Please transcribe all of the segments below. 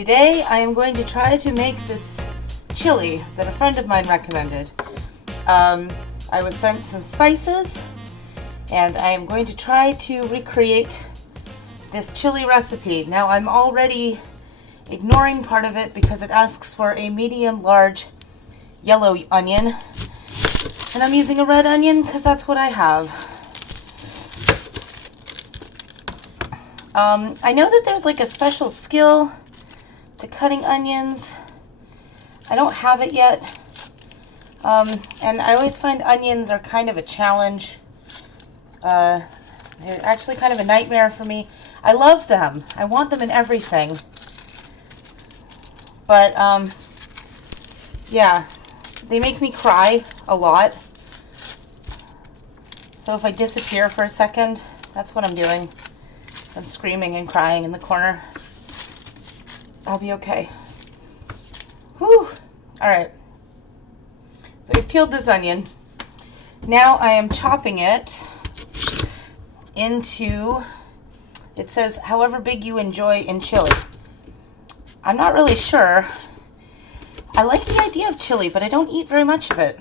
Today I am going to try to make this chili that a friend of mine recommended. I was sent some spices and I am going to try to recreate this chili recipe. Now I'm already ignoring part of it because it asks for a medium large yellow onion, and I'm using a red onion because that's what I have. I know that there's like a special skill to cutting onions. I don't have it yet. And I always find onions are kind of a challenge. They're actually kind of a nightmare for me. I love them. I want them in everything. But, yeah, they make me cry a lot. So if I disappear for a second, that's what I'm doing. I'm screaming and crying in the corner. I'll be okay. Whew. All right. So we've peeled this onion. Now I am chopping it into, it says, however big you enjoy in chili. I'm not really sure. I like the idea of chili, but I don't eat very much of it.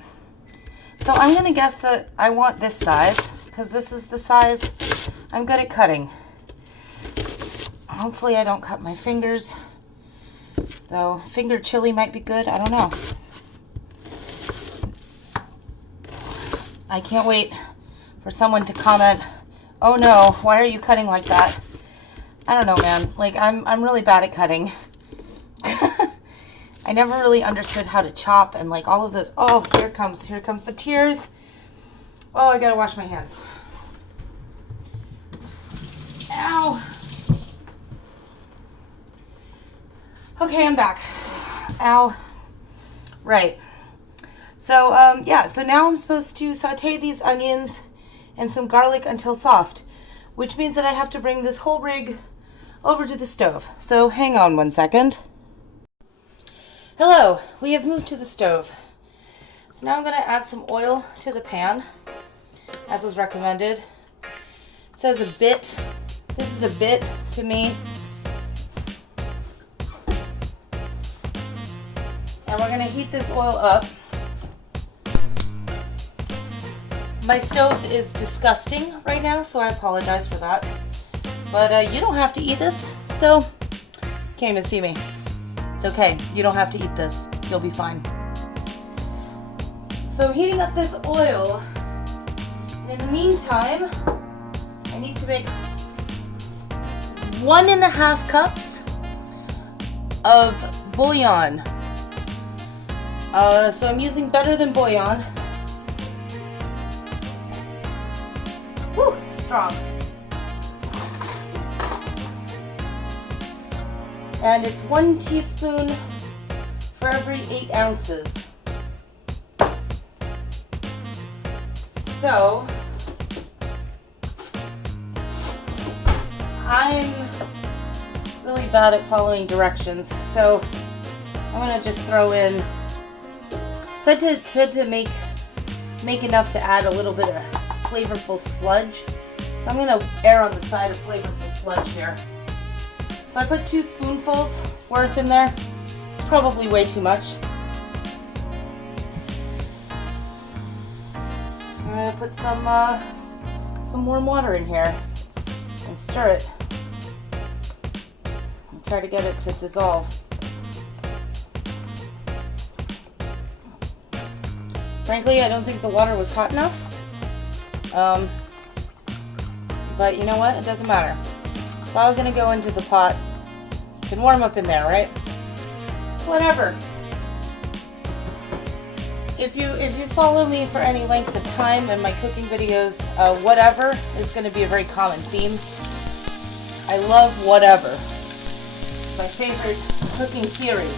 So I'm going to guess that I want this size, because this is the size I'm good at cutting. Hopefully I don't cut my fingers, though fingered chili might be good. I don't know. I can't wait for someone to comment, oh no, why are you cutting like that? I don't know, man. Like, I'm really bad at cutting. I never really understood how to chop and like all of this. Oh, here comes the tears. Oh, I gotta wash my hands. Ow. Okay, I'm back. Ow. Right. So, yeah, so now I'm supposed to saute these onions and some garlic until soft, which means that I have to bring this whole rig over to the stove. So hang on one second. Hello, we have moved to the stove. So now I'm going to add some oil to the pan, as was recommended. It says a bit. This is a bit to me. And we're going to heat this oil up. My stove is disgusting right now, so I apologize for that. But you don't have to eat this, so can't even see me. It's okay. You don't have to eat this. You'll be fine. So I'm heating up this oil. And in the meantime, I need to make 1.5 cups of bouillon. So I'm using better than bouillon. Whew, strong. And it's 1 teaspoon for every 8 ounces. So I'm really bad at following directions, so I'm gonna just throw in. Said to make enough to add a little bit of flavorful sludge. So I'm gonna err on the side of flavorful sludge here. So I put 2 spoonfuls worth in there. It's probably way too much. I'm gonna put some warm water in here and stir it. And try to get it to dissolve. Frankly, I don't think the water was hot enough. But you know what? It doesn't matter. It's all gonna go into the pot. It can warm up in there, right? Whatever. If you follow me for any length of time in my cooking videos, whatever is gonna be a very common theme. I love whatever. It's my favorite cooking theory.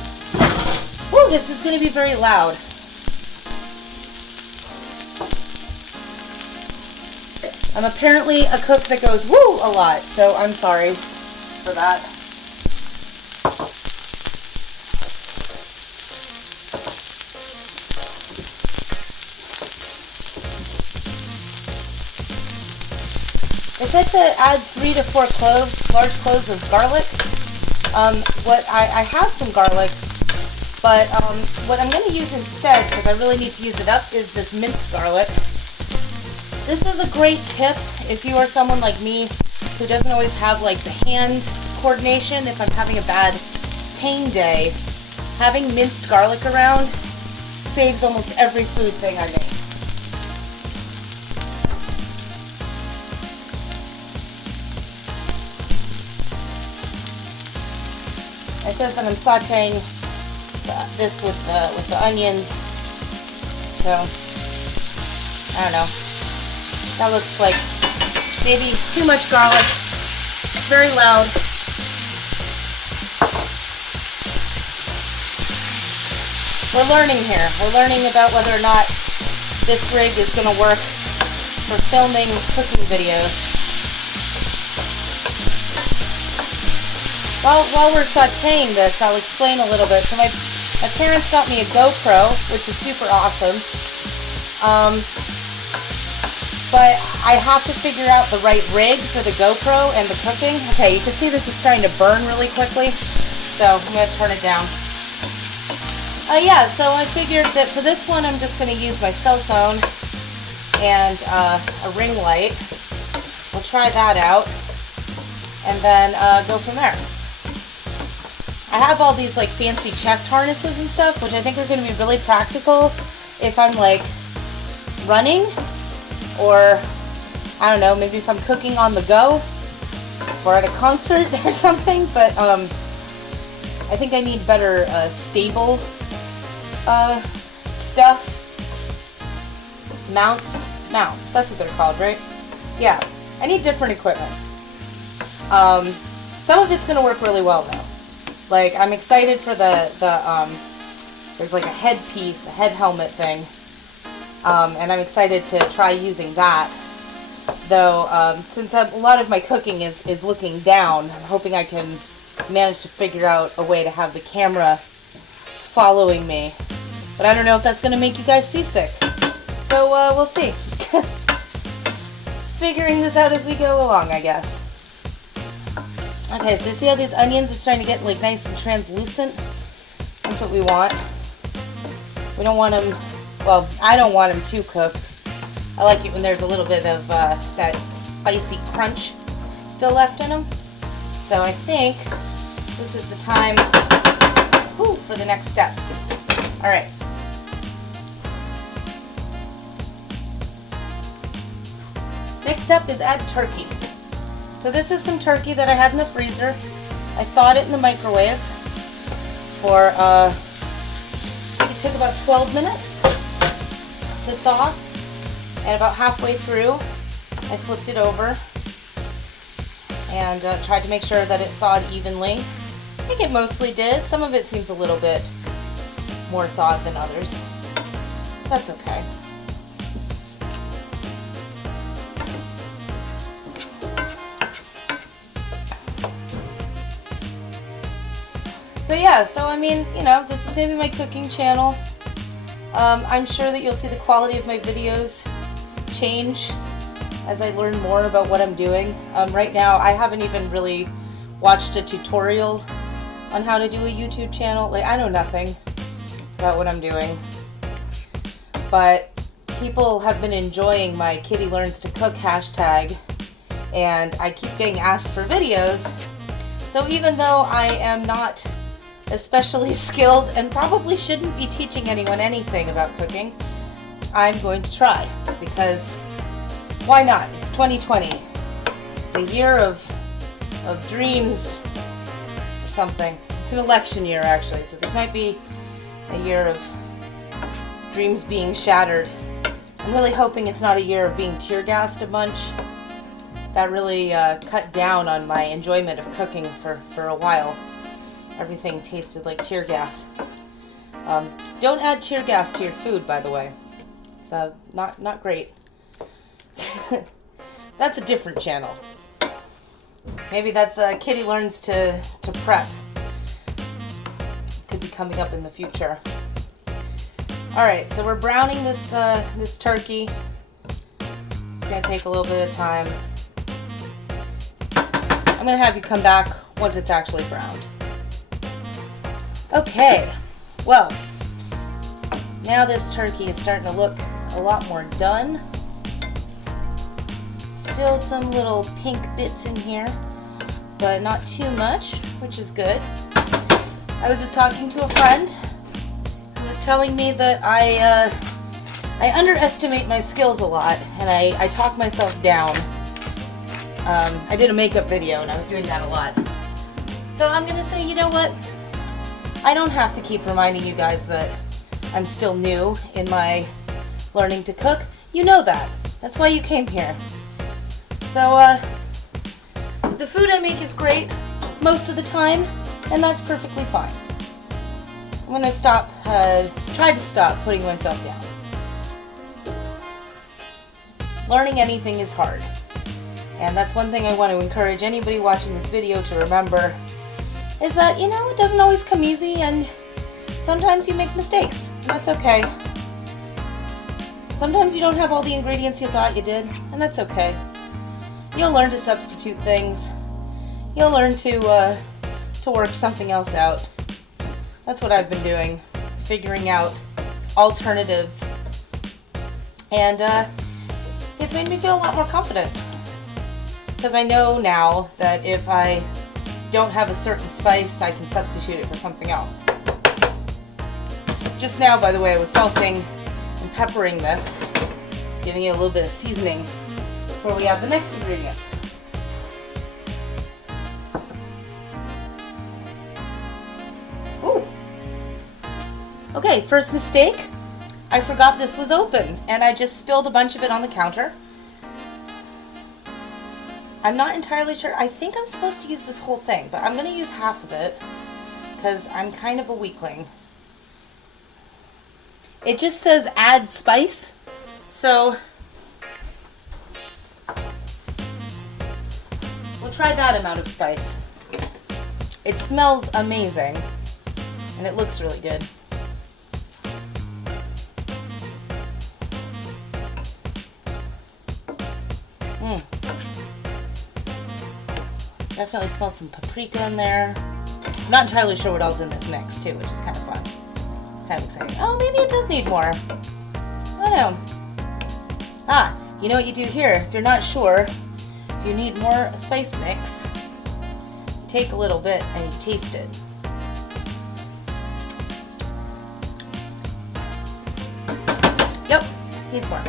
Woo, this is gonna be very loud. I'm apparently a cook that goes woo a lot, so I'm sorry for that. It said to add 3 to 4 cloves, large cloves of garlic. What I have some garlic, but what I'm going to use instead, because I really need to use it up, is this minced garlic. This is a great tip if you are someone like me who doesn't always have like the hand coordination. If I'm having a bad pain day, having minced garlic around saves almost every food thing I make. It says that I'm sauteing this with the onions, so I don't know. That looks like maybe too much garlic. It's very loud. We're learning here. We're learning about whether or not this rig is going to work for filming cooking videos. While we're sauteing this, I'll explain a little bit. So my parents got me a GoPro, which is super awesome. But I have to figure out the right rig for the GoPro and the cooking. Okay, you can see this is starting to burn really quickly, so I'm going to turn it down. Yeah, so I figured that for this one I'm just going to use my cell phone and a ring light. We'll try that out and then go from there. I have all these like fancy chest harnesses and stuff, which I think are going to be really practical if I'm like running, or I don't know, maybe if I'm cooking on the go or at a concert or something. But I think I need better stable stuff. Mounts, that's what they're called, right? Yeah, I need different equipment. Some of it's going to work really well though. Like, I'm excited for there's like a headpiece, a head helmet thing, and I'm excited to try using that. Though, since a lot of my cooking is looking down, I'm hoping I can manage to figure out a way to have the camera following me. But I don't know if that's going to make you guys seasick. So, we'll see. Figuring this out as we go along, I guess. Okay, so you see how these onions are starting to get like nice and translucent? That's what we want. We don't want them, well, I don't want them too cooked. I like it when there's a little bit of that spicy crunch still left in them. So I think this is the time for the next step. All right. Next step is add turkey. So this is some turkey that I had in the freezer. I thawed it in the microwave for, it took about 12 minutes to thaw. And about halfway through, I flipped it over and tried to make sure that it thawed evenly. I think it mostly did. Some of it seems a little bit more thawed than others. That's okay. So yeah, I mean, you know, this is going to be my cooking channel. I'm sure that you'll see the quality of my videos change as I learn more about what I'm doing. Right now, I haven't even really watched a tutorial on how to do a YouTube channel. Like, I know nothing about what I'm doing. But people have been enjoying my Kitty Learns to Cook hashtag, and I keep getting asked for videos. So even though I am not especially skilled and probably shouldn't be teaching anyone anything about cooking, I'm going to try, because why not? It's 2020. It's a year of dreams or something. It's an election year actually, so this might be a year of dreams being shattered. I'm really hoping it's not a year of being tear gassed a bunch. That really cut down on my enjoyment of cooking for a while. Everything tasted like tear gas. Don't add tear gas to your food, by the way. It's not great. That's a different channel. Maybe that's Kitty Learns to Prep. Could be coming up in the future. All right, so we're browning this turkey. It's gonna take a little bit of time. I'm gonna have you come back once it's actually browned. Okay, well, now this turkey is starting to look a lot more done. Still some little pink bits in here, but not too much, which is good. I was just talking to a friend who was telling me that I underestimate my skills a lot, and I talk myself down. I did a makeup video, and I was doing that a lot. So I'm gonna say, you know what? I don't have to keep reminding you guys that I'm still new in my learning to cook. You know that. That's why you came here. So, the food I make is great most of the time, and that's perfectly fine. I'm gonna try to stop putting myself down. Learning anything is hard. And that's one thing I want to encourage anybody watching this video to remember, is that, you know, it doesn't always come easy, and sometimes you make mistakes, and that's okay. Sometimes you don't have all the ingredients you thought you did, and that's okay. You'll learn to substitute things. You'll learn to work something else out. That's what I've been doing, figuring out alternatives. And it's made me feel a lot more confident. Because I know now that if I don't have a certain spice, I can substitute it for something else. Just now, by the way, I was salting and peppering this, giving it a little bit of seasoning before we add the next ingredients. Ooh. Okay, first mistake. I forgot this was open, and I just spilled a bunch of it on the counter. I'm not entirely sure. I think I'm supposed to use this whole thing, but I'm going to use half of it because I'm kind of a weakling. It just says add spice, so we'll try that amount of spice. It smells amazing, and it looks really good. Definitely smell some paprika in there. I'm not entirely sure what else is in this mix too, which is kind of fun. Kind of exciting. Oh, maybe it does need more. I don't know. Ah, you know what you do here? If you're not sure, if you need more spice mix, you take a little bit and you taste it. Yep, needs more.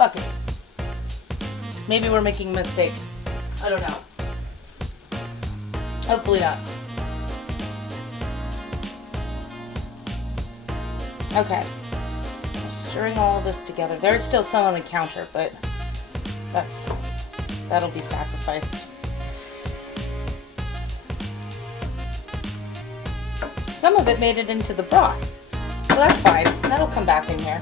Fuck it. Maybe we're making a mistake. I don't know. Hopefully not. Okay. I'm stirring all of this together. There's still some on the counter, but that'll be sacrificed. Some of it made it into the broth. So that's fine. That'll come back in here.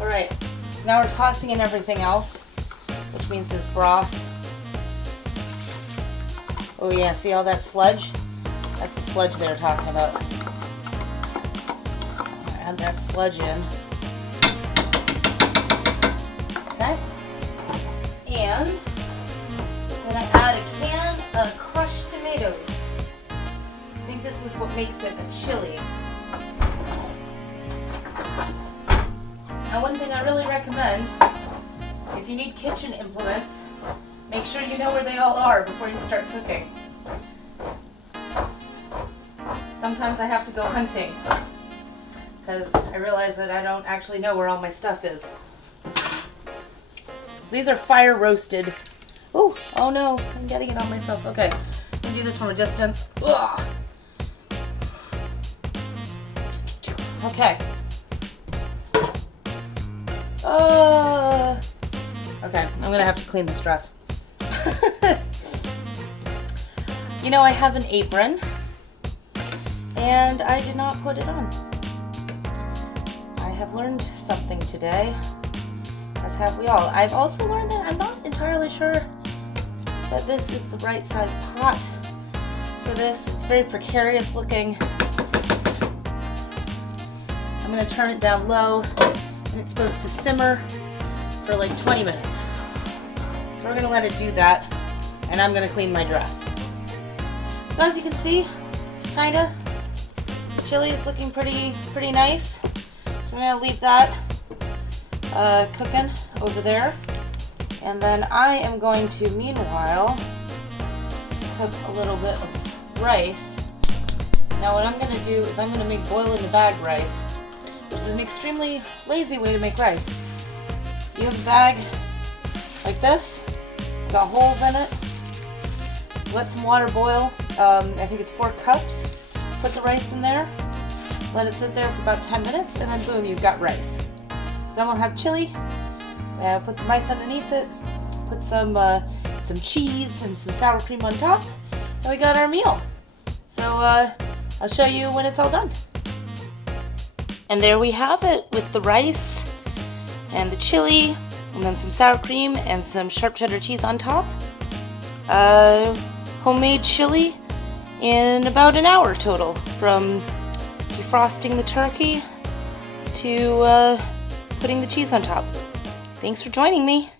Alright, so now we're tossing in everything else, which means this broth. Oh yeah, see all that sludge? That's the sludge they were talking about. Add that sludge in. Okay. And I'm going to add a can of crushed tomatoes. I think this is what makes it a chili. Now, one thing I really recommend, if you need kitchen implements, make sure you know where they all are before you start cooking. Sometimes I have to go hunting because I realize that I don't actually know where all my stuff is. So these are fire roasted. Ooh, oh no, I'm getting it on myself. Okay, I'm gonna do this from a distance. Ugh. Okay. Okay, I'm gonna have to clean this dress. You know, I have an apron and I did not put it on. I have learned something today, as have we all. I've also learned that I'm not entirely sure that this is the right size pot for this. It's very precarious looking. I'm going to turn it down low, and it's supposed to simmer for like 20 minutes. So we're going to let it do that, and I'm going to clean my dress. So as you can see, kinda, the chili is looking pretty nice. So we're going to leave that cooking over there. And then I am going to, meanwhile, cook a little bit of rice. Now what I'm going to do is I'm going to make boil in the bag rice, which is an extremely lazy way to make rice. You have a bag like this. It's got holes in it. Let some water boil. I think it's 4 cups. Put the rice in there. Let it sit there for about 10 minutes, and then boom, you've got rice. So then we'll have chili. Put some rice underneath it. Put some cheese and some sour cream on top, and we got our meal. So I'll show you when it's all done. And there we have it with the rice and the chili, and then some sour cream and some sharp cheddar cheese on top. Homemade chili in about an hour total, from defrosting the turkey to putting the cheese on top. Thanks for joining me.